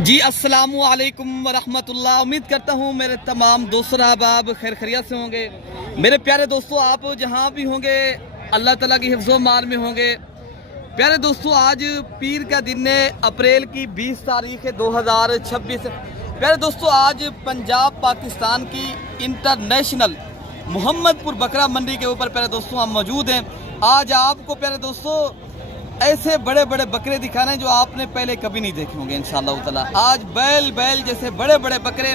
जी अस्सलामु अलैकुम वरहमतुल्लाह। उम्मीद करता हूँ मेरे तमाम दोस्त अहबाब खैर खैरियत से होंगे। मेरे प्यारे दोस्तों, आप जहाँ भी होंगे अल्लाह ताला की हिफ्ज़ो मान में होंगे। प्यारे दोस्तों, आज पीर का दिन है, अप्रैल की 20 तारीख है 2026। प्यारे दोस्तों, आज पंजाब पाकिस्तान की इंटरनेशनल मोहम्मदपुर बकरा मंडी के ऊपर प्यारे दोस्तों हम मौजूद हैं। आज आपको प्यारे दोस्तों ऐसे बड़े बड़े बकरे दिखाने जो आपने पहले कभी नहीं देखे होंगे इंशाअल्लाह ताला। आज बैल जैसे बड़े बड़े बकरे,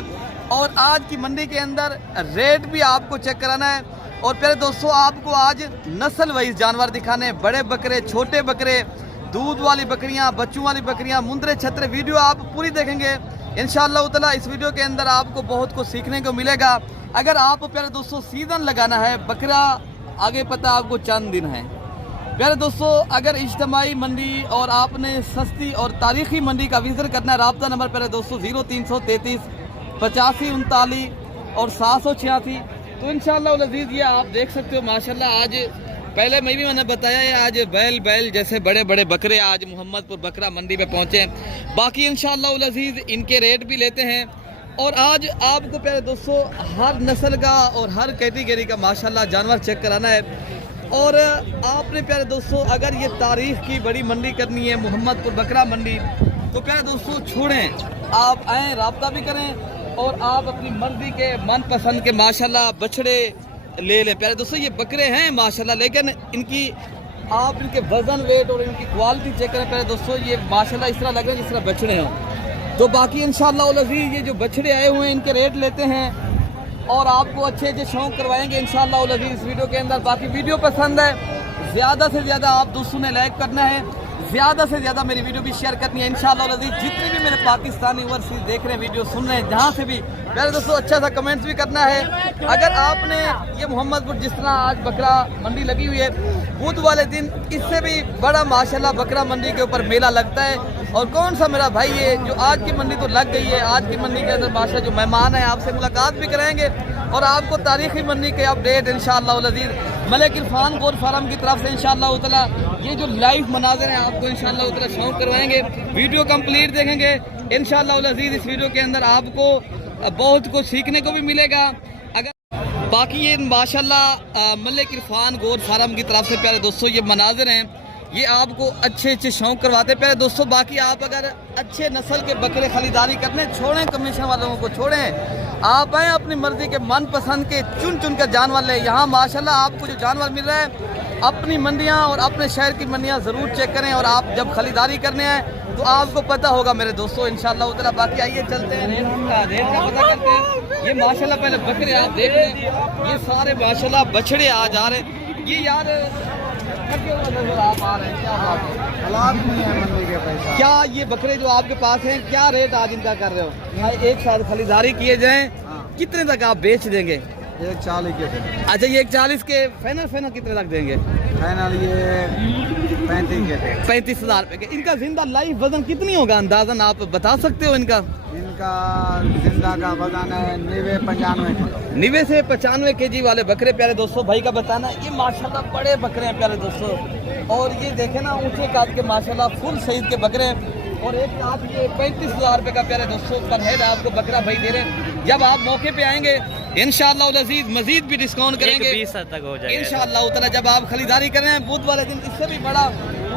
और आज की मंडी के अंदर रेट भी आपको चेक कराना है। और प्यारे दोस्तों, आपको आज नस्ल वाइज जानवर दिखाने, बड़े बकरे, छोटे बकरे, दूध वाली बकरियां, बच्चों वाली बकरियां, मुंदरे छतरे। वीडियो आप पूरी देखेंगे इंशाअल्लाह ताला। इस वीडियो के अंदर आपको बहुत कुछ सीखने को मिलेगा। अगर आप प्यारे दोस्तों सीजन लगाना है बकरा, आगे पता आपको चंद दिन है। प्यारे दोस्तों, अगर इज्तिमाई मंडी और आपने सस्ती और तारीखी मंडी का विजिट करना है, राब्ता नंबर प्यारे दोस्तों 0333 85 39 और 786। तो इंशाअल्लाह अज़ीज़ ये आप देख सकते हो माशाल्लाह। आज पहले मैंने बताया है, आज बैल जैसे बड़े बड़े बकरे आज मोहम्मदपुर बकरा मंडी में पहुँचे हैं। बाकी इंशाअल्लाह अज़ीज़ इनके रेट भी लेते हैं। और आज आपको प्यारे दोस्तों हर नस्ल का और हर कैटेगरी का माशाल्लाह जानवर चेक कराना है। और आपने प्यारे दोस्तों अगर ये तारीख की बड़ी मंडी करनी है मोहम्मदपुर बकरा मंडी, तो प्यारे दोस्तों छोड़ें, आप आएँ, रब्ता भी करें और आप अपनी मर्जी के मनपसंद के माशाल्लाह बछड़े ले लें। प्यारे दोस्तों ये बकरे हैं माशाल्लाह, लेकिन आप इनके वज़न, वेट और इनकी क्वालिटी चेक करें प्यारे दोस्तों। ये माशाल्लाह इस तरह लग रहा है जिस तरह बछड़े हों। तो बाकी इंशाअल्लाह अज़ीज़ ये जो बछड़े आए हुए हैं इनके रेट लेते हैं और आपको अच्छे अच्छे शौक़ करवाएंगे इंशाअल्लाह अज़ीज़ इस वीडियो के अंदर। बाकी वीडियो पसंद है, ज़्यादा से ज़्यादा आप दोस्तों ने लाइक करना है, ज़्यादा से ज़्यादा मेरी वीडियो भी शेयर करनी है इंशाअल्लाह अज़ीज़। जितने भी मेरे पाकिस्तानी ओवरसीज़ देख रहे हैं, वीडियो सुन रहे हैं, जहाँ से भी प्यारे दोस्तों अच्छा सा कमेंट्स भी करना है। अगर आपने ये मोहम्मदपुर जिस तरह आज बकरा मंडी लगी हुई है, बुध वाले दिन इससे भी बड़ा माशाल्लाह बकरा मंडी के ऊपर मेला लगता है। और कौन सा मेरा भाई है जो आज की मंडी तो लग गई है, आज की मंडी के अंदर माशा जो मेहमान है आपसे मुलाकात भी कराएंगे और आपको तारीखी मंडी के अपडेट इंशाअल्लाह अज़ीज़ मलिक इरफान गोट फार्म की तरफ से इंशाअल्लाह ताला ये जो लाइव मनाज़र हैं आपको इंशाअल्लाह ताला शौक़ करवाएंगे। वीडियो कंप्लीट देखेंगे इंशाअल्लाह अज़ीज़। इस वीडियो के अंदर आपको बहुत कुछ सीखने को भी मिलेगा। अगर बाकी ये माशाल्लाह मलिक इरफान गोट फार्म की तरफ से प्यारे दोस्तों ये मनाज़र हैं, ये आपको अच्छे अच्छे शौक़ करवाते हैं प्यारे दोस्तों। बाकी आप अगर अच्छे नस्ल के बकरे खरीदारी करने, छोड़ें कमीशन वालों को, छोड़ें, आप आएँ अपनी मर्ज़ी के मनपसंद के चुन कर जानवर लें। यहाँ माशाल्लाह आपको जो जानवर मिल रहा है, अपनी मंडियाँ और अपने शहर की मंडियाँ ज़रूर चेक करें। और आप जब खरीदारी करने हैं तो आपको पता होगा मेरे दोस्तों इंशाअल्लाह ताला। बाकी आइए चलते हैं रेट का पता करते हैं। ये माशाल्लाह पहले बकरे आप देख लें, ये सारे माशाल्लाह बछड़े आज आ रहे हैं। ये यार आप आ रहे हैं, क्या बात है, हालात नहीं है मंडी के पैसा। क्या ये बकरे जो आपके पास हैं, क्या रेट आज इनका कर रहे हो? एक साथ खरीदारी किए जाएं कितने तक आप बेच देंगे? 140 के। अच्छा, ये 140 के फाइनल कितने तक देंगे? फाइनल ये 35 के। 35,000 रुपये के। इनका जिंदा लाइव वजन कितनी होगा अंदाजन आप बता सकते हो? इनका जिंदा का वजन है 90-95 किलो। 90 से 95 kg वाले बकरे प्यारे दोस्तों भाई का बताना। ये माशाल्लाह बड़े बकरे हैं प्यारे दोस्तों। और ये देखे ना ऊंचे काट के माशाल्लाह फुल सईद के बकरे हैं। और एक साथ ये 35,000 रुपये का प्यारे दोस्तों पर हेड आपको बकरा भाई दे रहे हैं। जब आप मौके पे आएंगे इंशाअल्लाह अज़ीज़ मजीद भी डिस्काउंट करेंगे 20 तक हो जाएगा इंशाअल्लाह ताला। जब आप खरीदारी कर रहे हैं बुध वाले दिन, इससे भी बड़ा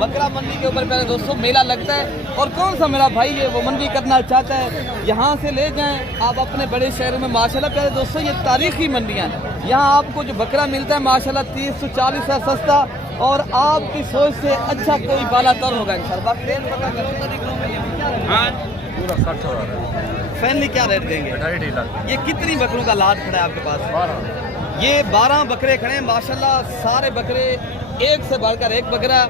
बकरा मंडी के ऊपर प्यारे दोस्तों मेला लगता है। और कौन सा मेरा भाई है वो मंडी करना चाहता है, यहाँ से ले जाएं आप अपने बड़े शहरों में माशाल्लाह प्यारे दोस्तों। ये तारीखी मंडियाँ, यहाँ आपको जो बकरा मिलता है माशाल्लाह 30 से 40 से सस्ता और आपकी सोच से अच्छा कोई बाला तर होगा इंशाअल्लाह। पूरा 60,000 है। फैनली क्या रेट देंगे? 2.5 लाख। ये कितनी बकरों का लाट खड़ा है आपके पास? 12। ये 12 बकरे खड़े हैं माशाल्लाह। सारे बकरे एक से बढ़कर एक बकरा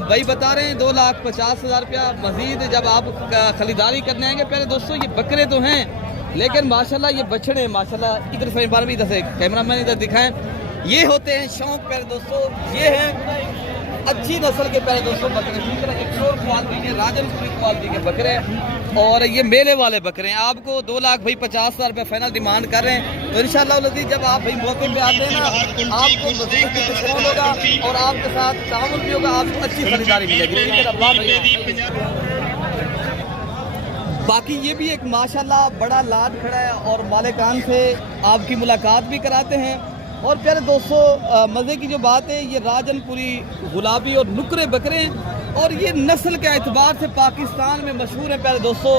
भाई बता रहे हैं 2,50,000 रुपया। मजीद जब आप खरीदारी करने आएंगे प्यारे दोस्तों, ये बकरे तो हैं लेकिन माशाल्लाह ये बछड़े माशाल्लाह। इधर से बार भी इधर से कैमरा मैन इधर दिखाएं, ये होते हैं शौक प्यारे दोस्तों। ये हैं अच्छी नस्ल के प्यारे दोस्तों बकरे, एक और क्वालिटी के राजनपुरी क्वालिटी के बकरे। और ये मेले वाले बकरे हैं। आपको 2,50,000 रुपये फाइनल डिमांड कर रहे हैं। तो इंशाअल्लाह अज़ीज़ जब आप भाई मौके पे आते हैं ना, आपको मज़ीद भी डिस्काउंट होगा और आपके साथ तामुल भी होगा, आपको अच्छी खरीदारी मिलेगी। ठीक है, बाकी ये भी एक माशाल्लाह बड़ा लाड खड़ा है और मालिकान से आपकी मुलाकात भी कराते हैं। और प्यारे दोस्तों, मज़े की जो बात है, ये राजनपुरी गुलाबी और नुकरे बकरे हैं और ये नस्ल के एतबार से पाकिस्तान में मशहूर है प्यारे दोस्तों।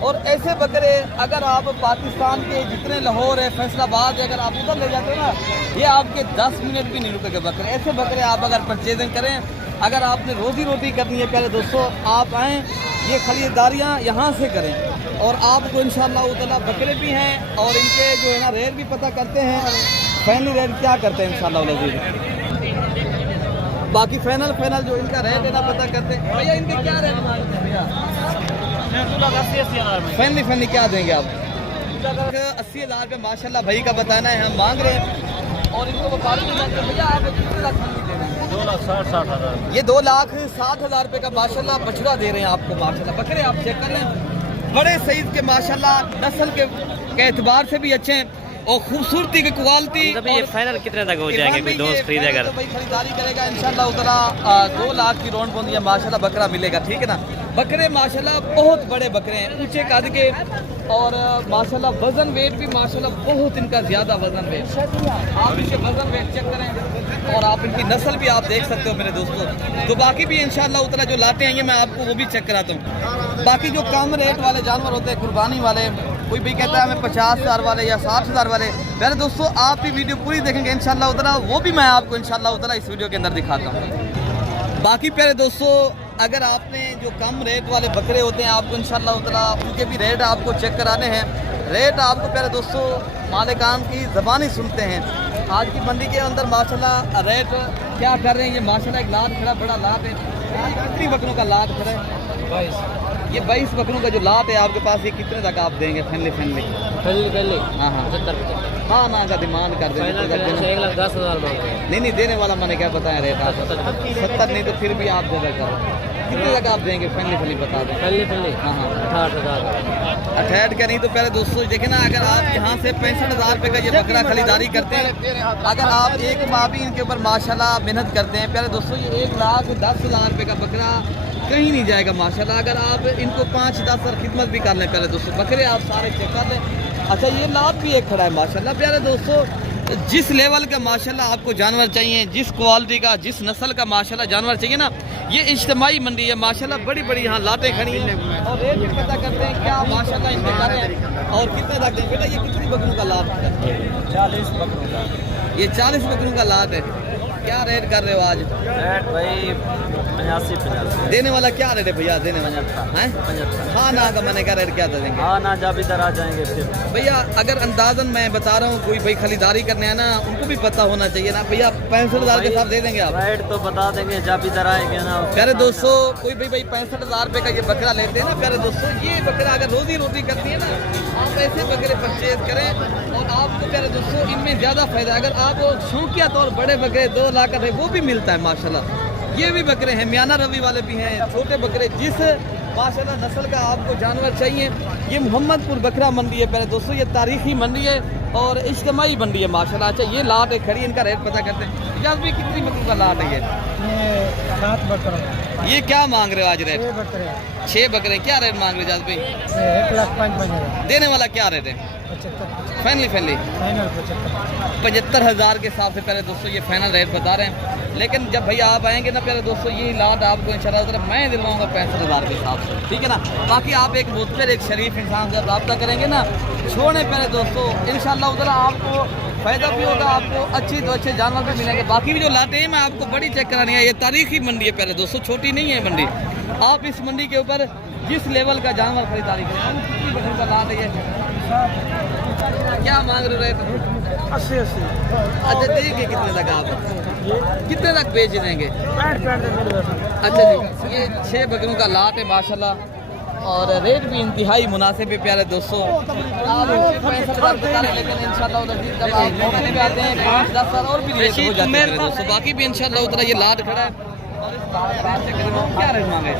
और ऐसे बकरे अगर आप पाकिस्तान के जितने लाहौर है, फैसलाबाद है, अगर आप उधर ले जाते हो ना, ये आपके 10 मिनट भी नहीं रुकेंगे बकरे। ऐसे बकरे आप अगर परचेजिंग करें, अगर आपने रोज़ी रोटी करनी है प्यारे दोस्तों, आप आएँ, ये ख़रीदारियाँ यहाँ से करें और आपको इंशाअल्लाह ताला बकरे भी हैं और इनके जो है ना रेट भी पता करते हैं, फाइनल रेट क्या करते हैं इंशाअल्लाह। बाकी फाइनल जो इनका रेट है ना पता करते हैं। भैया इनके क्या रेट मांगते हैं भैया? फाइनली क्या देंगे आप? 80,000 रुपये माशाल्लाह भाई का बताना है, हम मांग रहे हैं और इनको भैया आप कितने लाख दे रहे हैं? 2,60,000। ये 2,60,000 रुपये का माशाल्लाह बछड़ा दे रहे हैं आपको। माशाल्लाह बकरे आप चेक कर लें, बड़े साइज के माशाल्लाह, नस्ल के एतबार से भी अच्छे हैं और खूबसूरती की क्वालिटी। ये फाइनल कितने तक हो जाएंगे कोई दोस्त खरीदेगा? तो भाई खरीदारी करेगा इंशाल्लाह उतना 2 लाख की रौंड पौंदी माशाल्लाह बकरा मिलेगा, ठीक है ना। बकरे माशाल्लाह बहुत बड़े बकरे हैं, ऊंचे कद के और माशाल्लाह वजन वेट भी माशाल्लाह बहुत इनका ज़्यादा वजन वेट। आप इनके वजन वेट चेक करें और आप इनकी नस्ल भी आप देख सकते हो मेरे दोस्तों। तो बाकी भी इंशाल्लाह उतना जो लाते आएंगे मैं आपको वो भी चेक कराता हूँ। बाकी जो कम रेट वाले जानवर होते हैं, कुर्बानी वाले, कोई भी कहता है हमें 50,000 वाले या 60,000 वाले, मेरे दोस्तों आप भी वीडियो पूरी देखेंगे इंशाल्लाह उतना वो भी मैं आपको इंशाल्लाह उतना इस वीडियो के अंदर दिखाता हूँ। बाकी प्यारे दोस्तों, अगर आपने जो कम रेट वाले बकरे होते हैं आपको इंशाल्लाह उतना उनके भी रेट आपको चेक कराने हैं। रेट आपको प्यारे दोस्तों मालिकान की ज़बानी सुनते हैं। आज की मंडी के अंदर माशाल्लाह रेट क्या कर रहे हैं, ये माशाल्लाह एक लाट खड़ा, बड़ा लाट है। कितनी बकरों का लाट खड़ा है? 22। ये 22 बकरों का जो लाट है आपके पास, ये कितने तक आप देंगे? फैनली हाँ हाँ 75। हाँ ना का डिमांड कर देंगे। 1,10,000 नहीं देने वाला मैंने क्या बताया रेट आप? 70 नहीं तो फिर भी आप दे करो। कितने तक आप देंगे? फैनली बता दें। फैनली हाँ हाँ 68,000। 68 का नहीं तो पहले दोस्तों देखे ना, अगर आप यहाँ से 65,000 रुपये का ये बकरा खरीदारी करते हैं, अगर आप एक माह भी इनके ऊपर माशाल्लाह मेहनत करते हैं प्यारे दोस्तों, ये 1,10,000 रुपये का बकरा कहीं नहीं जाएगा माशाल्लाह। अगर आप इनको 5-10 साल खिदमत भी कर लें प्यारे दोस्तों, बकरे आप सारे चेक कर लें। अच्छा ये लाभ भी एक खड़ा है माशाल्लाह प्यारे दोस्तों। जिस लेवल का माशाल्लाह आपको जानवर चाहिए, जिस क्वालिटी का, जिस नस्ल का माशाल्लाह जानवर चाहिए ना, ये इज्तिमाई मंडी है माशाल्लाह। बड़ी बड़ी यहाँ लाटें खड़ी हैं और रेट भी पता करते हैं क्या माशाल्लाह इनके कर रहे हैं और कितने तक दें। बेटा ये कितनी बकरों का लाभ है? 40 बकरों का। ये 40 बकरों का लाभ है। क्या रेट कर रहे हो आज? रेट भाई 85। देने वाला क्या रेट है भैया? देने वाला 75। हाँ ना का मैंने क्या रेट क्या दे देंगे? हाँ ना जब इधर आ जाएंगे फिर भैया। अगर अंदाजन मैं बता रहा हूँ, कोई भाई खरीदारी करने है ना, उनको भी पता होना चाहिए ना भैया। 65,000 के साथ दे देंगे आप? रेट तो बता देंगे जब इधर आएंगे ना। प्यारे दोस्तों, कोई भी भाई 65,000 रुपये का ये बकरा लेते हैं ना प्यारे दोस्तों, ये बकरा अगर रोजी रोटी करती है ना, आप ऐसे बकरे परचेज करें और आपको प्यारे दोस्तों इनमें ज़्यादा फायदा। अगर आप शौकिया तौर बड़े बकरे 2 लाख का वो भी मिलता है माशाल्लाह। ये भी बकरे हैं, मियाना रवि वाले भी हैं, छोटे बकरे जिस माशाल्लाह नस्ल का आपको जानवर चाहिए। ये मोहम्मदपुर बकरा मंडी है प्यारे दोस्तों, ये तारीखी मंडी है और इज्तिमाई मंडी है माशाल्लाह। अच्छा ये लाट है खड़ी, इनका रेट पता करते हैं। इजाज़ भी कितनी बकरों का लाट है? ये 7 बकरा। ये क्या मांग रहे हो आज रेट? 6 बकरे। 6 बकरे क्या रेट मांग रहे हो इजाज़ भाई? 1,05,000। देने वाला क्या रेट है? 75। फाइनली फाइनल 75,000 के हिसाब से पहले दोस्तों ये फाइनल रेट बता रहे हैं। लेकिन जब भैया आप आएंगे ना प्यारे दोस्तों, यही लाट आपको इंशाल्लाह मैं दिलवाऊंगा 65,000 के हिसाब से, ठीक है ना। बाकी आप एक मुतबर एक शरीफ इंसान से रब्ता करेंगे ना, छोड़े प्यारे दोस्तों, इंशाल्लाह उधर आपको फ़ायदा भी होगा, आपको अच्छी तो अच्छे जानवर भी मिलेंगे। बाकी भी जो लाटे हैं मैं आपको बड़ी चेक करानी है। ये तारीखी मंडी है प्यारे दोस्तों, छोटी नहीं है मंडी। आप इस मंडी के ऊपर जिस लेवल का जानवर खरीदारी करें, कितनी बकरी का लाट है ये? क्या मांग रहे हो? 80। अच्छा देंगे कितने तक आप? कितने तक बेच देंगे? 65। अच्छा जी, ये 6 बकरों का लाट है माशाल्लाह और रेट भी इंतहाई मुनासिब है प्यारे दोस्तों। आप 65,000 बता रहे, लेकिन इंशाल्लाह उधर जब आप मौके पे आते हैं 5-10 साल और भी रेट हो जाते हैं मेरे दोस्तों। बाकी भी इंशाल्लाह उधर ये लाट खड़ा है और इस लाट से क्या रेट मांगे?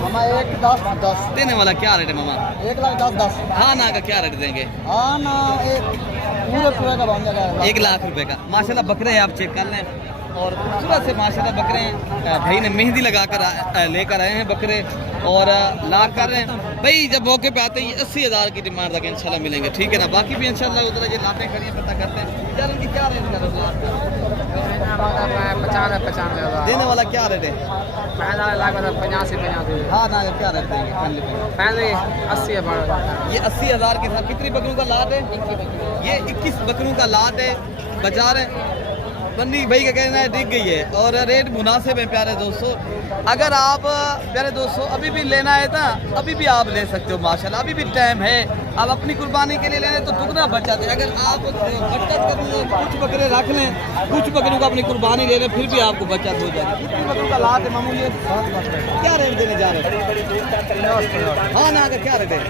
मामा 1,10,10। देने वाला क्या रेट है मामा? 1,10,10। हाँ ना का क्या रेट देंगे? हाँ ना एक पूरे का बन जाएगा 1 लाख रुपए का माशाल्लाह बकरे आप चेक कर लें और खूबसूरत से माशाल्लाह बकरे हैं। भाई ने मेहंदी लगा कर लेकर आए हैं बकरे और ला कर रहे हैं। भाई जब मौके पे आते हैं 80,000 की डिमांड रखें इंशाल्लाह मिलेंगे, ठीक है ना। बाकी भी इंशाल्लाह उधर ये लाते खड़ी हैं, पता करते हैं यार इनकी क्या रेट कर रहे हो? 95 देने वाला क्या रेट है? 85 हाँ ना क्या रेट देंगे? 80 है। ये 80,000 के साथ कितनी बकरियों का लाट है? ये 21 बकरियों का लाट है। बाजार है बंदी भाई का कहना है दिख गई है और रेट मुनासिब है प्यारे दोस्तों। अगर आप प्यारे दोस्तों अभी भी लेना है ना, अभी भी आप ले सकते हो माशाल्लाह, अभी भी टाइम है। आप अपनी कुर्बानी के लिए लेने तो दुगना बच जाते हैं। अगर आप बचत करनी है कुछ बकरे रख लें, कुछ बकरियों को अपनी कुर्बानी ले लें, फिर भी आपको बचत हो जाएगी। कितनी बकरियों का लाट है मामू? ये क्या रेट देने जा रहे हैं? हाँ ना क्या रेट है?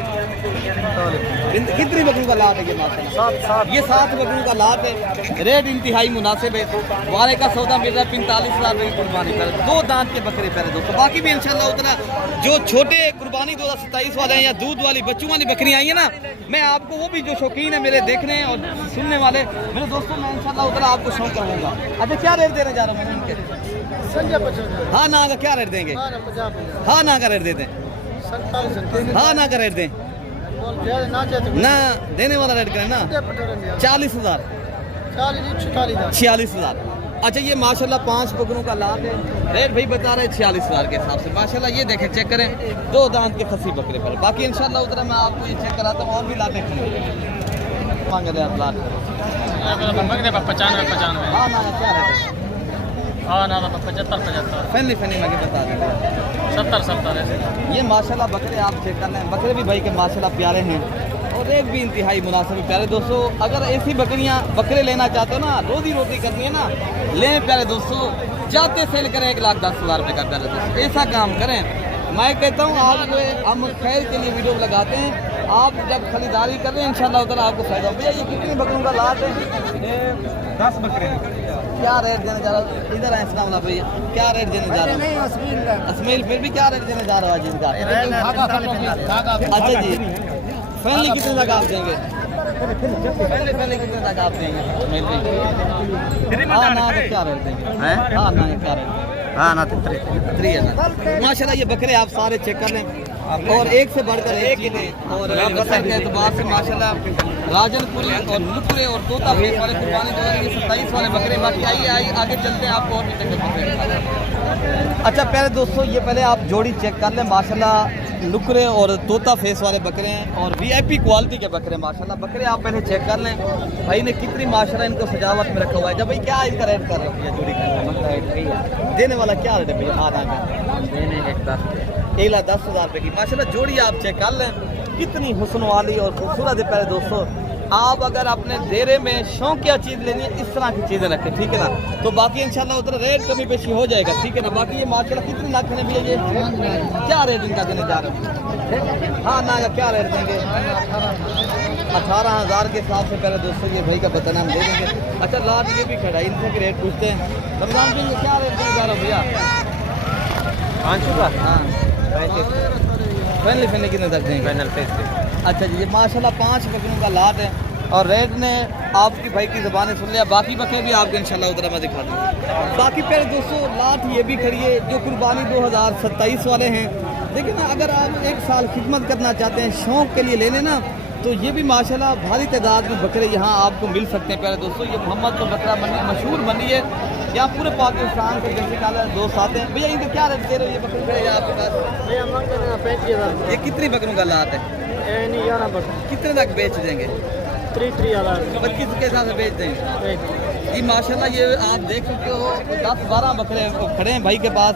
कितनी बकरियों का लाट है ये माशाल्लाह? ये 7 बकरियों का लाट है। रेट इंतहाई मुनासिब है। वाले का सौदा मिल रहा है 45,000 रुपये की कुर्बानी पर। 2 दांत के बकरे पहले दोस्तों। बाकी भी इंशाल्लाह उतना जो छोटे कुर्बानी 2027 वाले हैं या दूध वाली बच्चों वाली बकरियां आई है ना, मैं आपको वो भी जो शौकीन है मेरे देखने और सुनने वाले मेरे दोस्तों, मैं इंशाल्लाह उतना आपको शौक करूँगा। अच्छा क्या रेट देने जा रहा हूँ उनके? हाँ ना का क्या रेट देंगे? हाँ ना का रेट दे दें। हाँ ना का रेट दें ना, देने वाला रेट करें ना। 40,000 46,000। अच्छा ये माशाल्लाह 5 बकरों का लाट है। रेट भाई बता रहे हैं 46,000 के हिसाब से माशाल्लाह। ये देखें चेक करें 2 दांत के खसी बकरे पर। बाकी इंशाल्लाह उधर मैं आपको ये चेक कराता हूँ और भी लाटे मांग रहे हैं लाट। 95 हाँ ना क्या रेट है? हाँ ना 75 फैनली मैं बता दें 70 ऐसे। ये माशाल्लाह बकरे आप चेक कर लें। बकरे भी भाई के माशाल्लाह प्यारे हैं और रेट भी इंतहाई मुनासिब है प्यारे दोस्तों। अगर ऐसी बकरे लेना चाहते हो ना, रोजी रोटी करनी है ना, लें प्यारे दोस्तों। जाते सेल करें 1,10,000 रुपये का प्यारे दोस्तों, ऐसा काम करें। मैं कहता हूँ आज हम खैर के लिए वीडियो लगाते हैं। आप जब खरीदारी कर रहे हैं इंशाल्लाह उधर आपको फायदा हो। भैया ये कितनी बकरों का लाट है? 10 बकरे। क्या रेट देने जा रहा हूँ? इधर आए इस्लाम भैया, क्या रेट देने जा रहा हूँ? असमील फिर भी क्या रेट देने जा रहा हूँ आज इनका? अच्छा जी फैनली कितने तक आप देंगे? पहले कितने तक आप देंगे? हाँ ना तो क्या रेट देंगे? हाँ ना क्या रेट? हाँ ना 3,000। माशाल्लाह ये बकरे आप सारे चेक कर लें और एक से बढ़कर एक ही हैं। और नस्ल के एतबार से माशाल्लाह राजनपुरी और नुपुरे और तोता फेस वाले कुर्बानी 2027 वाले बकरे। बाकी आइए आगे चलते हैं, आपको और भी चक्कर बकरे। अच्छा प्यारे दोस्तों ये पहले आप जोड़ी चेक कर लें माशाल्लाह। नुकरे और तोता फेस वाले बकरे हैं और वीआईपी क्वालिटी के बकरे माशाल्लाह। बकरे आप पहले चेक कर लें भाई ने कितनी माशाल्लाह इनको सजावट में रखा हुआ है। जब भाई क्या इनका रेट कर रहे हो भैया जोड़ी का? देने वाला क्या रेट है भैया? हाँ ना 1,10,000 रुपये की माशाल्लाह जोड़ी आप चेक कर लें। कितनी हुस्न वाली और खूबसूरत है प्यारे दोस्तों। आप अगर अपने डेरे में शौकिया चीज़ लेनी है इस तरह की चीज़ें रखें, ठीक है ना। तो बाकी इंशाल्लाह उधर रेट कमी पेशी हो जाएगा, ठीक है ना। बाकी ये माशाल्लाह कितने लाख में भैया ये क्या रेट इनका देने जा रहे हैं? हाँ ना का क्या रेट देंगे? 18,000 के हिसाब से पहले दोस्तों ये भाई का बताना हम दे देंगे। अच्छा लाट ये भी खड़ा इनसे के रेट पूछते हैं। रमजान के लिए क्या रेट देने जा रहा हूँ भैया? 500 का? हाँ फैनली कितने तक देंगे? फाइनल 35। अच्छा जी ये माशाल्लाह 5 बकरों का लाट है और रेट ने आपकी भाई की ज़बान सुन लिया। बाकी बकरे भी आपको इंशाल्लाह उधर मैं दिखा दूँगा। बाकी पहले दोस्तों लाट ये भी खड़ी है जो कुर्बानी 2027 वाले हैं। लेकिन अगर आप 1 साल खिदमत करना चाहते हैं शौक़ के लिए लेने ना, तो ये भी माशाल्लाह भारी तादाद में बकरे यहाँ आपको मिल सकते हैं प्यारे दोस्तों। ये मोहम्मद तो बकरा मंडी मशहूर मंडी है, यहाँ पूरे पाकिस्तान से जैसे काला दोस्त आते हैं। भैया इनके क्या रेट दे रहे हो ये बकरे आपके पास? ये कितनी बकरों का लाट है? 11 बकरे। कितने तक बेच देंगे? 3,000 25 के हिसाब से बेच देंगे जी माशाल्लाह। ये आप देख सकते हो 10-12 बकरे खड़े हैं भाई के पास।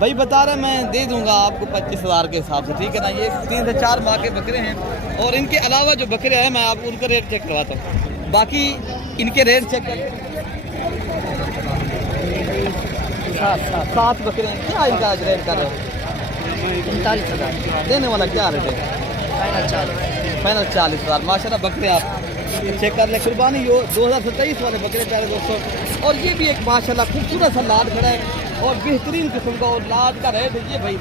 भाई बता रहे मैं दे दूंगा आपको 25,000 के हिसाब से, ठीक है ना। ये 3 से 4 माह के बकरे हैं और इनके अलावा जो बकरे हैं मैं आपको उनका रेट चेक करवाता हूँ। बाकी इनके रेट चेक कर 7 बकरे हैं। क्या इनका आज रेट कर रहे हो? 39,000। देने वाला क्या रेट है? फाइनल 40,000 माशाल्लाह। बकरे आप चेक कर ले कुर्बानी यो 2027 वाले बकरे प्यारे दोस्तों। और ये भी एक माशाल्लाह खूबसूरत सा लाट खड़ा है और बेहतरीन किस्म का। और लाट का रेट ये भाई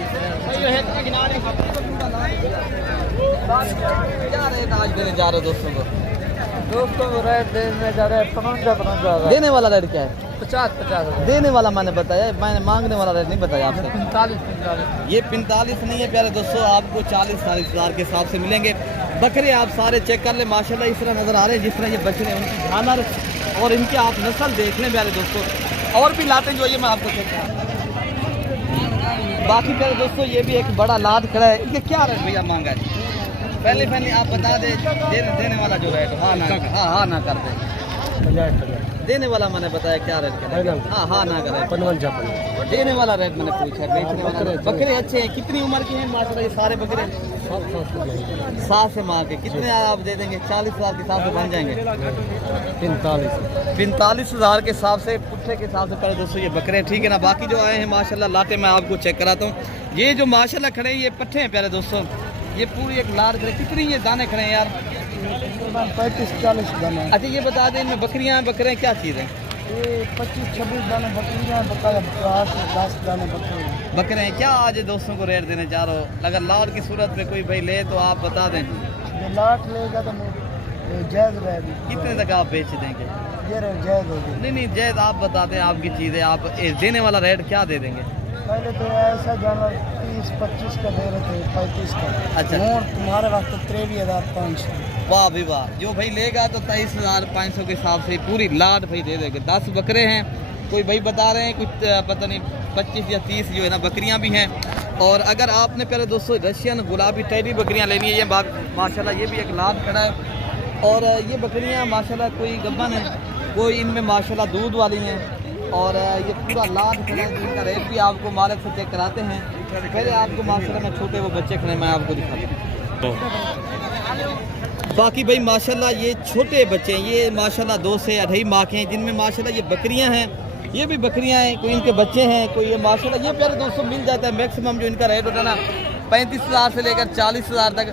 क्या रेट आज देने जा रहे हो दोस्तों को? दोस्तों रेट देने जा रहे हैं 55। देने वाला रेट क्या है? 50-50 देने वाला मैंने बताया, मैंने मांगने वाला रेट नहीं बताया आपसे। 45 ये 45 नहीं है प्यारे दोस्तों, आपको 40-40 हज़ार के हिसाब से मिलेंगे। बकरे आप सारे चेक कर ले माशाल्लाह, इस तरह नज़र आ रहे हैं जिस तरह ये बछड़े हैं, उनकी झालर और इनके आप नस्ल देख लें प्यारे दोस्तों। और भी लाते जो ये मैं आपको चेक करा। बाकी प्यारे दोस्तों ये भी एक बड़ा लाद खड़ा है, इनके क्या रेट भैया मांगा है? पहले आप बता दे, देने वाला जो रेट हाँ ना कर दे। देने वाला मैंने बताया क्या रेट करेगा? हाँ ना करे। 55 देने वाला रेट मैंने पूछा, बेचने वाला रेट। बकरे अच्छे हैं, कितनी उम्र के हैं माशाल्लाह ये सारे बकरे? 7 से माँ के। कितने आप दे देंगे? 40 हज़ार के हिसाब से बन जाएंगे। 45 हज़ार के हिसाब से, पुट्ठे के हिसाब से पहले दोस्तों ये बकरे, ठीक है ना। बाकी जो आए हैं माशाल्लाह लाते मैं आपको चेक कराता हूँ। ये जो माशाल्लाह खड़े हैं ये पट्ठे हैं प्यारे दोस्तों, ये पूरी एक लाद खड़े। कितनी ये दाने खड़े हैं यार? 35-40 दाने। अच्छा ये बता दें इनमें बकरियाँ बकरे क्या चीज़ हैं? ये 25-26 दाने बकरियाँ, बताया 10 दाने बकरे। बकरे हैं क्या? आज दोस्तों को रेट देने जा रहे हो? अगर लाहौर की सूरत में कोई भाई ले तो आप बता दें। ये लाख लेगा तो जायज़ रहेगी। कितने तक आप बेच देंगे? ये जायज़ होगी। नहीं जायज़ आप बता दें, आपकी चीज़ है, आप देने वाला रेट क्या दे देंगे? पहले तो ऐसा जानवर 30-25 का दे रहे थे, 35 का। अच्छा। मोर तुम्हारे वास्ते 23,500। वाह भी वाह, जो भाई लेगा तो 23,500 के हिसाब से पूरी लाद भाई दे देंगे। 10 बकरे हैं, कोई भाई बता रहे हैं कुछ पता नहीं 25 या 30 जो है ना बकरियां भी हैं। और अगर आपने पहले दोस्तों रशियन गुलाबी टैडी बकरियां लेनी है, ये माशाल्लाह ये भी एक लाद खड़ा है। और ये बकरियां माशाल्लाह कोई गब्बन है, कोई इनमें माशाल्लाह दूध वाली हैं। और ये पूरा लाद खड़ा है, इनका रेट भी आपको मालिक से चेक कराते हैं। पहले आपको माशाल्लाह में छोटे वो बच्चे खड़े मैं आपको दिखाता हूँ। बाकी भाई माशाल्लाह ये छोटे बच्चे हैं, ये माशाल्लाह 2 से 2.5 माह के हैं, जिनमें माशाल्लाह ये बकरियां हैं, ये भी बकरियां हैं, कोई इनके बच्चे हैं, कोई ये माशाल्लाह ये प्यारे दोस्तों मिल जाता है। मैक्सिमम जो इनका रेट होता है ना 35 हज़ार से लेकर 40 हज़ार तक।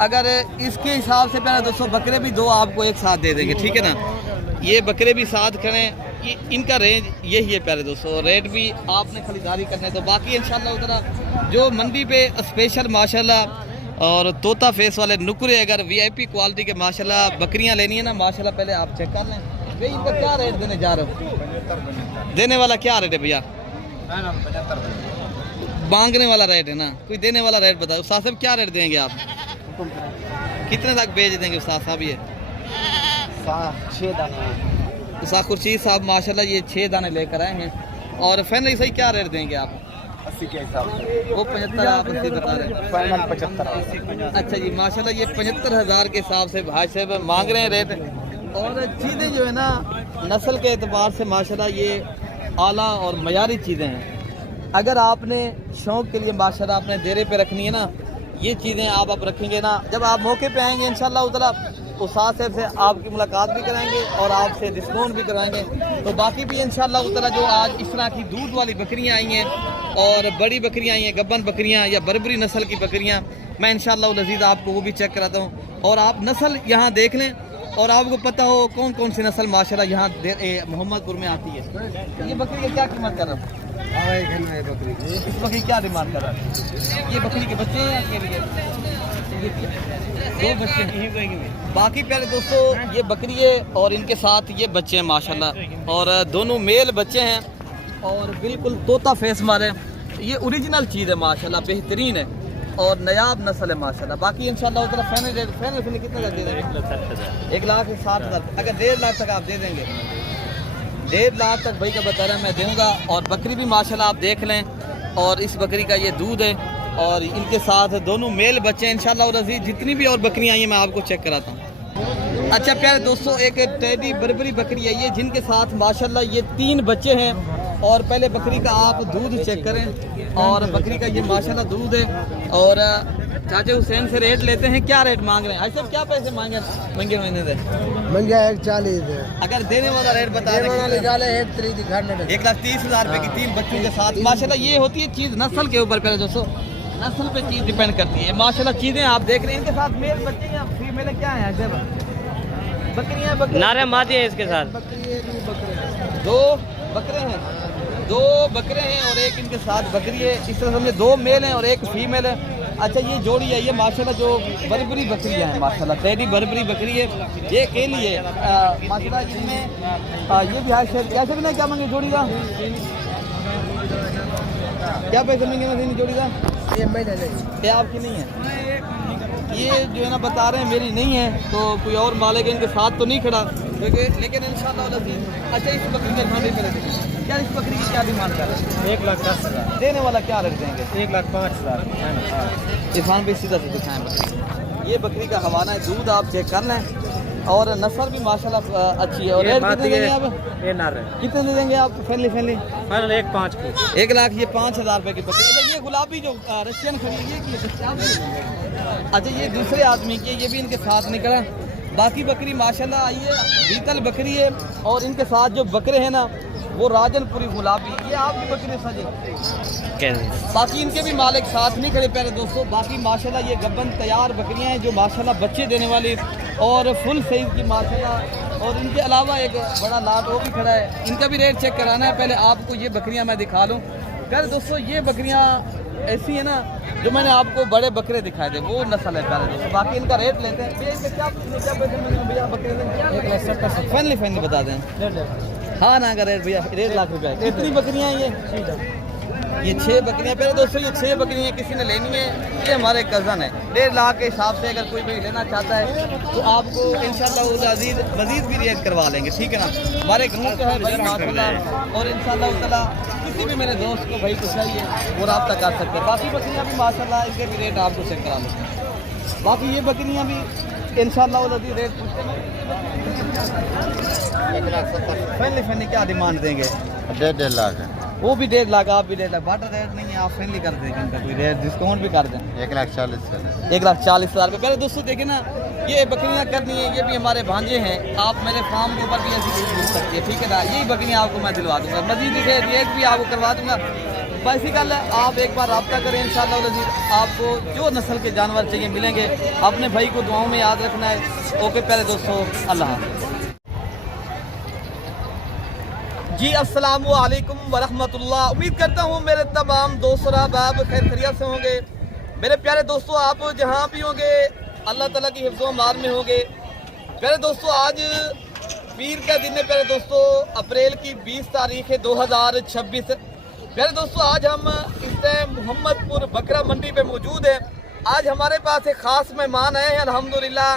अगर इसके हिसाब से प्यारे दोस्तों बकरे भी 2 आपको एक साथ दे देंगे, ठीक है ना। ये बकरे भी साथ करें, इनका रेंज यही है प्यारे दोस्तों। रेट भी आपने खरीदारी करने तो बाकी इंशाल्लाह उधर जो मंडी पे स्पेशल माशाल्लाह और तोता फेस वाले नुकरे, अगर वीआईपी क्वालिटी के माशाल्लाह बकरियां लेनी है ना माशाल्लाह पहले आप चेक कर लें भाई इनका क्या रेट देने जा रहे हो? देने वाला क्या रेट है भैया? मांगने वाला रेट है ना, कोई देने वाला रेट बताओ। उस्ताद साहब क्या रेट देंगे आप? कितने तक बेच देंगे उस्ताद साहब? ये 6 दाने। उस्ताद खुर्शीद साहब माशाल्लाह ये 6 दाने लेकर आए हैं। और फाइनली सही क्या रेट देंगे आप? 80 के हिसाब से। वो 75 आप इससे बता रहे हैं। फाइनल 75। अच्छा जी माशाल्लाह ये 75,000 के हिसाब से भाई साहब मांग रहे हैं रेट। और चीज़ें जो है ना नस्ल के एतबार से माशाल्लाह ये आला और मयारी चीज़ें हैं। अगर आपने शौक़ के लिए माशाल्लाह आपने डेरे पे रखनी है ना, ये चीज़ें आप रखेंगे ना, जब आप मौके पे आएंगे इंशाल्लाह उधर उस्ताद साहब से आपकी मुलाकात भी कराएंगे और आपसे डिस्काउंट भी कराएंगे। तो बाकी भी इंशाल्लाह उधर जो आज इस तरह की दूध वाली बकरियां आई हैं और बड़ी बकरियां आई हैं, गब्बन बकरियां या बरबरी नस्ल की बकरियां, मैं इंशाल्लाह लजीज आपको वो भी चेक कराता हूँ। और आप नस्ल यहाँ देख लें और आपको पता हो कौन कौन सी नस्ल माशाल्लाह यहाँ मोहम्मदपुर में आती है। ये बकरी की क्या कीमत कर रहा हूँ? इस बकरी क्या डिमांड कर रहा है? ये बकरी के बच्चे हैं या के लिए? 2 बच्चे हैं। बाकी प्यारे दोस्तों ये बकरी है और इनके साथ ये बच्चे हैं माशाल्लाह, और दोनों मेल बच्चे हैं और बिल्कुल तोता फेस मारे। ये ओरिजिनल चीज़ है माशाल्लाह, बेहतरीन है और नायाब नस्ल है माशाल्लाह। बाकी इंशाल्लाह उधर फाइनल कितने तक दे देंगे? 1,60,000। अगर 1.5 लाख तक आप दे देंगे? 1.5 लाख तक भाई का बता रहा मैं दूंगा। और बकरी भी माशाल्लाह आप देख लें, और इस बकरी का ये दूध है और इनके साथ दोनों मेल बच्चे हैं इंशाल्लाह रज़ीज़। जितनी भी और बकरियां आई हैं मैं आपको चेक कराता हूँ। अच्छा प्यारे दोस्तों एक टेडी बरबरी बकरी है ये, जिनके साथ माशाल्लाह ये 3 बच्चे हैं। और पहले बकरी का आप दूध चेक करें और बकरी का ये माशाल्लाह दूध है। और चाचा हुसैन से रेट लेते हैं, क्या रेट मांग रहे हैं? आज सब क्या पैसे मांगे महीने से? मंगे 140 है। अगर देने वाला रेट बता दें? 1,30,000 रुपए की 3 बच्चों के साथ माशाल्लाह। ये होती है चीज़ नस्ल के ऊपर, पहले दोस्तों नस्ल पे चीज़ डिपेंड करती है माशाल्लाह। चीज़ें आप देख रहे हैं इनके साथ मेल बच्चे या फीमेल क्या है? बकरियाँ नारे मादी है इसके साथ। 2 बकरे हैं, 2 बकरे हैं और एक इनके साथ बकरी है। इस तरह समझे 2 मेल हैं और एक फीमेल है। अच्छा ये जोड़ी है, ये माशाल्लाह जो बरबरी बकरी है माशाल्लाह, टेडी बरबरी बकरी है, ये अकेली है माशाल्लाह। इसमें ये भी है शेर, कैसे भी नहीं, क्या मांगे जोड़ी का, क्या पैसे मांगे इन जोड़ी का? ये आपकी नहीं है, ये जो है ना बता रहे हैं मेरी नहीं है, तो कोई और मालिक इनके साथ तो नहीं खड़ा, लेकिन इंशाल्लाह। अच्छा इस बकरी के खाने पे क्या, इस बकरी की क्या डिमांड कर रहे हैं? 1,10,000, देने वाला क्या रेट देंगे? 1,05,000। इरफान भी सीधा से दिखाएं बकरी। ये बकरी का हवाला है, दूध आप चेक कर लें, और नस्ल भी माशाल्लाह अच्छी है। और रेट कितने देंगे आप? ये नर है, कितने दे देंगे आप? फैनली फाइनल 1,05,000 की। 1,00,000 ये 5,000 रुपये की बकरी। अच्छा ये गुलाबी जो रशियन खड़ी है ये की? अच्छा ये दूसरे आदमी की, ये भी इनके साथ निकला। बाकी बकरी माशाल्लाह आई है, बीतल बकरी है, और इनके साथ जो बकरे हैं ना वो राजनपुरी गुलाबी, ये आपकी बकरी सजे। बाकी इनके भी मालिक साथ नहीं खड़े प्यारे दोस्तों। बाकी माशाल्लाह ये गब्बन तैयार बकरियां हैं जो माशाल्लाह बच्चे देने वाली और फुल साइज की माशाल्लाह। और इनके अलावा एक बड़ा लाट वो भी खड़ा है, इनका भी रेट चेक कराना है। पहले आपको ये बकरियां मैं दिखा लूँ प्यारे दोस्तों। ये बकरियां ऐसी है ना जो मैंने आपको बड़े बकरे दिखाए थे, वो नस्ल है प्यारे दोस्तों। बाकी इनका रेट लेते हैं भैया, क्या पैसे भैया बकरे फैनली फैनली बता दें। हाँ ना का रेट भैया 1.5 लाख रुपया। कितनी बकरियां हैं ये 6 बकरियां प्यारे दोस्तों। ये 6 बकरियां किसी ने लेनी है, ये हमारे कज़न है। 1.5 लाख के हिसाब से अगर कोई भाई लेना चाहता है तो आपको इंशाल्लाह मजीद भी रेट करवा लेंगे, ठीक है ना। हमारे ग्रुप का है भाई माशाल्लाह, और इंशाल्लाह ताला किसी भी मेरे दोस्त को भाई कुछ चाहिए वो रब्ता कर सकते हैं। बाकी बकरियां भी माशाल्लाह इनके भी रेट आपको चेक करा लेंगे। बाकी ये बकरियां भी इंशाल्लाह रेट पूछते हैं। 1,70,000 फैनली क्या डिमांड देंगे? 1.5 लाख है, वो भी 1.5 लाख, आप भी 1.5 लाख। बाटा रेट नहीं है, आप फैनली कर देंगे, इनका कोई रेट डिस्काउंट भी कर दें। 1,40,000 1,40,000 रुपये। पहले दोस्तों देखें ना, ये बकरियां करनी है, ये भी हमारे भांजे हैं। आप मेरे फार्म के ऊपर भी ऐसी चीज़ पूछ सकती है, ठीक है ना। यही बकरियां आपको मैं दिलवा दूंगा, मजीद रेट भी आपको करवा दूंगा। वैसी गल है, आप एक बार रब्ता करें इंशाल्लाह आपको जो नस्ल के जानवर चाहिए मिलेंगे। अपने भाई को दुआओं में याद रखना है। ओके प्यारे दोस्तों, अल्लाह जी। अस्सलाम वालेकुम वरहमतुल्लाह। उम्मीद करता हूँ मेरे तमाम दोस्त और अहबाब खैर खैरियत से होंगे। मेरे प्यारे दोस्तों आप जहाँ भी होंगे अल्लाह ताला की हिफ्ज़ व अमान में होंगे। प्यारे दोस्तों आज पीर का दिन है प्यारे दोस्तों, अप्रैल की 20 तारीख है 2026। प्यारे दोस्तों आज हम इस टाइम मोहम्मदपुर बकरा मंडी पे मौजूद हैं। आज हमारे पास एक ख़ास मेहमान आए हैं अल्हम्दुलिल्लाह।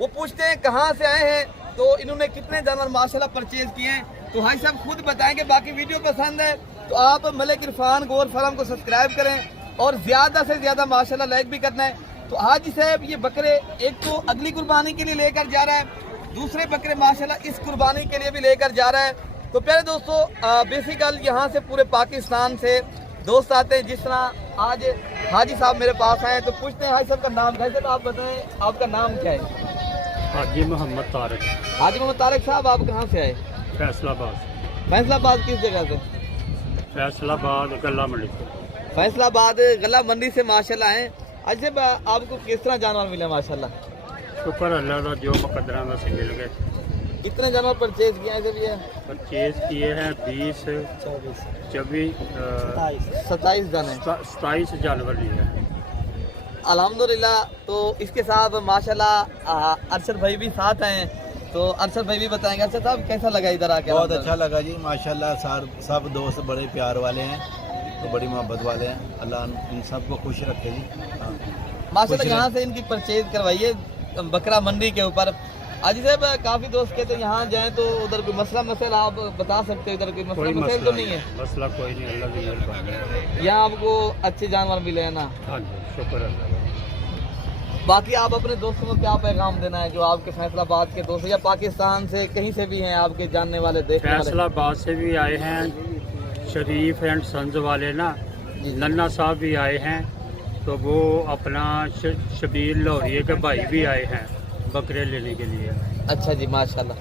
वो पूछते हैं कहाँ से आए हैं, तो इन्होंने कितने जानवर माशाल्लाह परचेज़ किए हैं तो भाई साहब खुद बताएंगे। बाकी वीडियो पसंद है तो आप मलिक इरफान गोर फार्म को सब्सक्राइब करें और ज़्यादा से ज़्यादा माशाल्लाह लाइक भी करना है। तो हाजी साहब ये बकरे एक तो अगली कुर्बानी के लिए लेकर जा रहा है, दूसरे बकरे माशाल्लाह इस कुर्बानी के लिए भी लेकर जा रहा है। तो प्यारे दोस्तों बेसिकल यहाँ से पूरे पाकिस्तान से दोस्त आते हैं। जिस तरह आज हाजी साहब मेरे पास आए तो पूछते हैं हाजी साहब का नाम क्या है, तो आप बताएं आपका नाम क्या है? हाजी मोहम्मद तारिक। हाजी मोहम्मद तारिक साहब आप कहाँ से आए? फैसलाबाद। फैसलाबाद किस जगह से? फैसलाबाद गला मंडी से। फैसलाबाद गला मंडी से माशाल्लाह हैं। अच्छा आपको किस तरह जानवर मिले माशाल्लाह? शुक्र अल्लाह का, जो मुकद्दरा में से मिल गए। कितने जानवर परचेज किए हैं जब ये? परचेज किए हैं 20, 24, 27 जाने 27 जानवर लिए हैं। अल्हम्दुलिल्लाह। तो इसके साथ माशाल्लाह अरशद भाई भी साथ हैं, तो अरशद भाई भी बताएंगे। अरशद साहब कैसा लगा इधर आके? बहुत अच्छा लगा जी माशाल्लाह। सब दोस्त बड़े प्यार वाले हैं, तो बड़ी मोहब्बत वाले हैं। अल्लाह इन सबको खुश रखे जी। माशाल्लाह यहाँ से इनकी परचेज करवाइए बकरा मंडी के ऊपर। हाजी साहब काफ़ी दोस्त कहते हैं यहाँ जाएँ तो उधर कोई मसला मसला आप बता सकते हो? इधर कोई कोई मसला तो नहीं है? मसला कोई नहीं, अल्लाह की मेहरबानी है। यहाँ आपको अच्छे जानवर मिले हैं ना? हाँ जी शुक्र अल्लाह का। बाकी आप अपने दोस्तों को क्या पैगाम देना है जो आपके फैसलाबाद के दोस्त या पाकिस्तान से कहीं से भी हैं आपके जानने वाले देखने वाले? फैसलाबाद से भी आए हैं, शरीफ एंड सन्स वाले ना, नन्ना साहब भी आए हैं, तो वो अपना शबीर लाहौरी के भाई भी आए हैं बकरे लेने के लिए। अच्छा जी माशाल्लाह।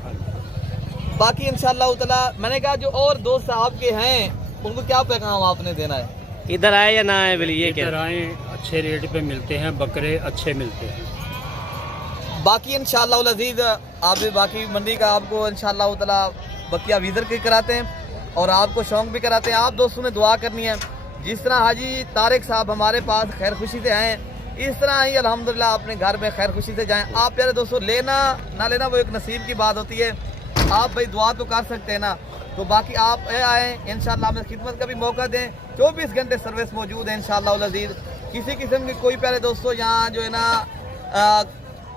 बाकी इंशाल्लाह ताला मैंने कहा जो और दोस्त आपके हैं उनको क्या पैगाम आपने देना है? इधर आए या ना आए बोलिए? इधर आए, अच्छे रेट पे मिलते हैं, बकरे अच्छे मिलते हैं। बाकी इंशाल्लाह अज़ीज़ आप भी बाकी मंडी का आपको इंशाल्लाह ताला बकिया विज़िट भी कराते हैं और आपको शौक़ भी कराते हैं। आप दोस्तों ने दुआ करनी है। जिस तरह हाजी तारिक साहब हमारे पास खैर खुशी से आए इस तरह ही अल्हम्दुलिल्लाह अपने घर में खैर खुशी से जाएं। आप प्यारे दोस्तों, लेना ना लेना वो एक नसीब की बात होती है। आप भाई दुआ तो कर सकते हैं ना, तो बाकी आप आए इंशाल्लाह हमें खिदमत का भी मौका दें। 24 घंटे सर्विस मौजूद है इंशाल्लाह अज़ीज़। किसी किस्म की कोई प्यारे दोस्तों यहाँ जो है ना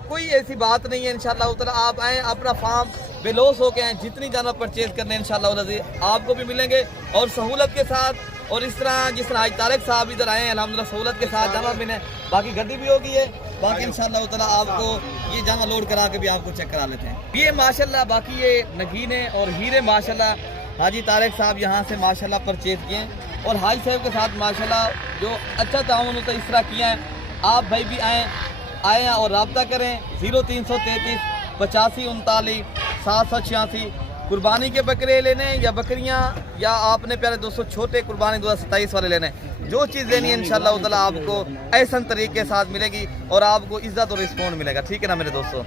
कोई ऐसी बात नहीं है इंशाल्लाह उतना। आप आएँ, अपना फार्म बेलोस होके आएँ, जितनी जानवर परचेज करने इंशाल्लाह अज़ीज़ आपको भी मिलेंगे और सहूलत के साथ। और इस तरह जिस तरह आज तारिक साहब इधर आए हैं अल्हम्दुलिल्लाह सहूलत के साथ जानवर मिले, बाकी गड्डी भी होगी है। बाकी इंशाल्लाह ताला आपको ये जानवर लोड करा के भी आपको चेक करा लेते हैं। ये माशाल्लाह बाकी ये नगीने और हीरे माशाल्लाह हाजी तारिक साहब यहाँ से माशाल्लाह परचेज किए हैं और हाजी साहब के साथ माशाल्लाह जो अच्छा ताउन होता है इस तरह किया है। आप भाई भी आएँ और रब्ता करें 0333 85 39 786। कुर्बानी के बकरे लेने या बकरियां या आपने प्यारे दोस्तों छोटे कुर्बानी 2027 वाले लेने, जो चीज़ लेनी है इंशाल्लाह ताला आपको ऐसा तरीके के साथ मिलेगी और आपको इज्जत और रिस्पॉन्ड मिलेगा। ठीक है ना मेरे दोस्तों।